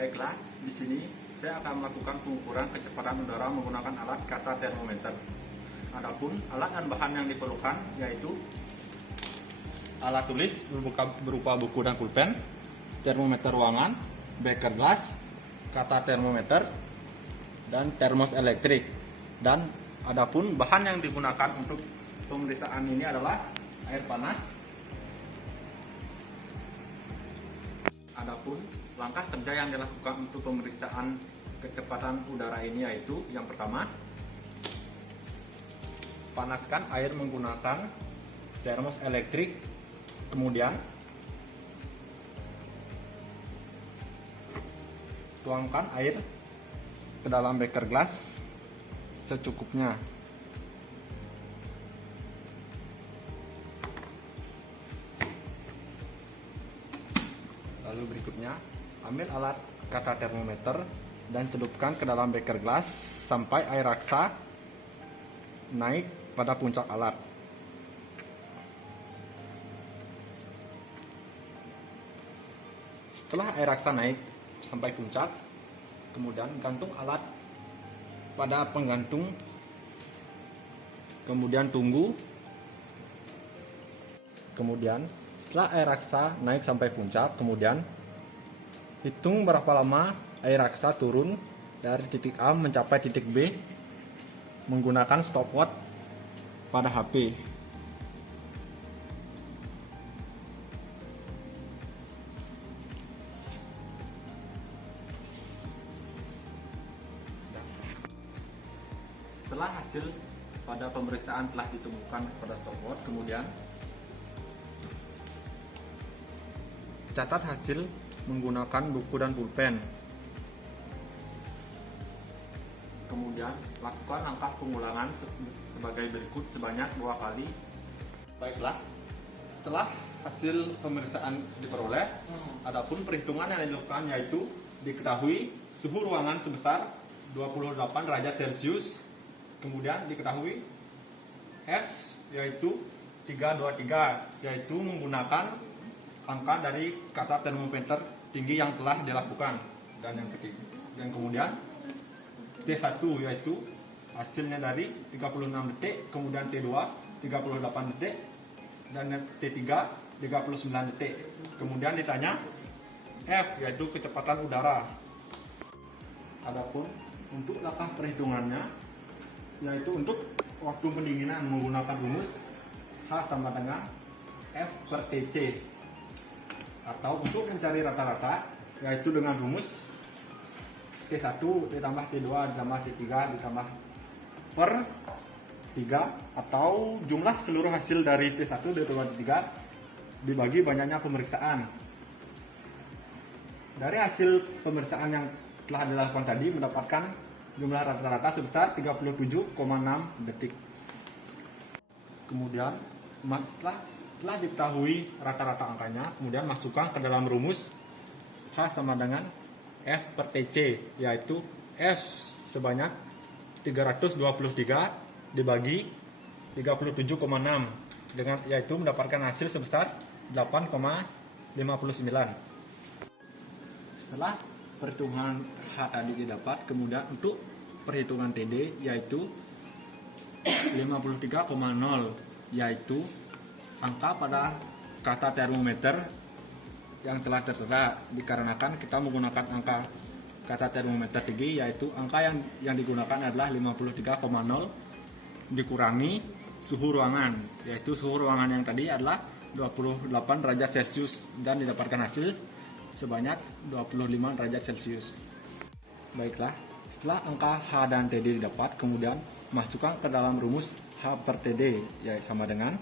Baiklah, di sini saya akan melakukan pengukuran kecepatan udara menggunakan alat kata termometer. Adapun alat dan bahan yang diperlukan yaitu alat tulis berupa buku dan pulpen, termometer ruangan, beker gelas, kata termometer, dan termos elektrik. Dan adapun bahan yang digunakan untuk pemeriksaan ini adalah air panas. Adapun langkah kerja yang dilakukan untuk pemeriksaan kecepatan udara ini yaitu yang pertama, panaskan air menggunakan termos elektrik, kemudian tuangkan air ke dalam beker gelas secukupnya. Lalu berikutnya, ambil alat kata termometer dan celupkan ke dalam beker gelas sampai air raksa naik pada puncak alat. Setelah air raksa naik sampai puncak, kemudian gantung alat pada penggantung, kemudian tunggu. Kemudian setelah air raksa naik sampai puncak, kemudian hitung berapa lama air raksa turun dari titik A mencapai titik B menggunakan stopwatch pada HP. Setelah hasil pada pemeriksaan telah ditemukan pada stopwatch, kemudian catat hasil menggunakan buku dan pulpen. Kemudian lakukan langkah pengulangan sebagai berikut sebanyak 2 kali. Baiklah, setelah hasil pemeriksaan diperoleh, adapun perhitungan yang dilakukan yaitu diketahui suhu ruangan sebesar 28 derajat Celcius. Kemudian diketahui F yaitu 323, yaitu menggunakan angka dari kata termometer tinggi yang telah dilakukan. Dan yang ketiga, dan kemudian T1 yaitu hasilnya dari 36 detik, kemudian T2 38 detik, dan T3 39 detik. Kemudian ditanya F yaitu kecepatan udara. Adapun untuk langkah perhitungannya yaitu untuk waktu pendinginan menggunakan rumus H sama dengan F per TC, atau untuk mencari rata-rata yaitu dengan rumus T1 ditambah T2 ditambah T3 ditambah per 3, atau jumlah seluruh hasil dari T1 ditambah T3 dibagi banyaknya pemeriksaan. Dari hasil pemeriksaan yang telah dilakukan tadi mendapatkan jumlah rata-rata sebesar 37,6 detik. Kemudian setelah diketahui rata-rata angkanya, kemudian masukkan ke dalam rumus H sama dengan F per TC, yaitu F sebanyak 323 dibagi 37,6 dengan, yaitu mendapatkan hasil sebesar 8,59. Setelah perhitungan H tadi didapat, kemudian untuk perhitungan TD yaitu 53,0, yaitu angka pada kata termometer yang telah tertera, dikarenakan kita menggunakan angka kata termometer tinggi, yaitu angka yang digunakan adalah 53,0 dikurangi suhu ruangan, yaitu suhu ruangan yang tadi adalah 28 derajat Celcius dan didapatkan hasil sebanyak 25 derajat Celcius. Baiklah, setelah angka H dan TD didapat, kemudian masukkan ke dalam rumus H per TD, yaitu sama dengan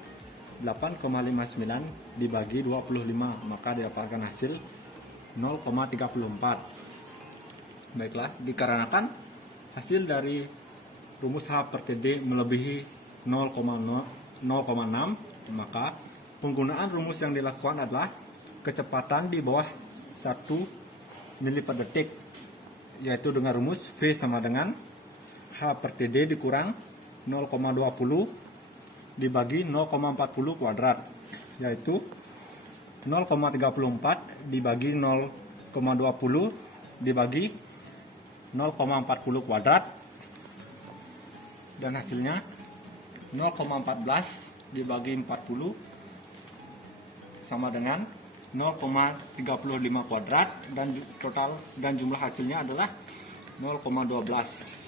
8,59 dibagi 25, maka didapatkan hasil 0,34. Baiklah, dikarenakan hasil dari rumus H per TD melebihi 0,6, maka penggunaan rumus yang dilakukan adalah kecepatan di bawah 1 mili per detik, yaitu dengan rumus V sama dengan H per TD dikurang 0,20 dibagi 0,40 kuadrat, yaitu 0,34 dibagi 0,20 dibagi 0,40 kuadrat dan hasilnya 0,14 dibagi 40 sama dengan 0,35 kuadrat dan total dan jumlah hasilnya adalah 0,12.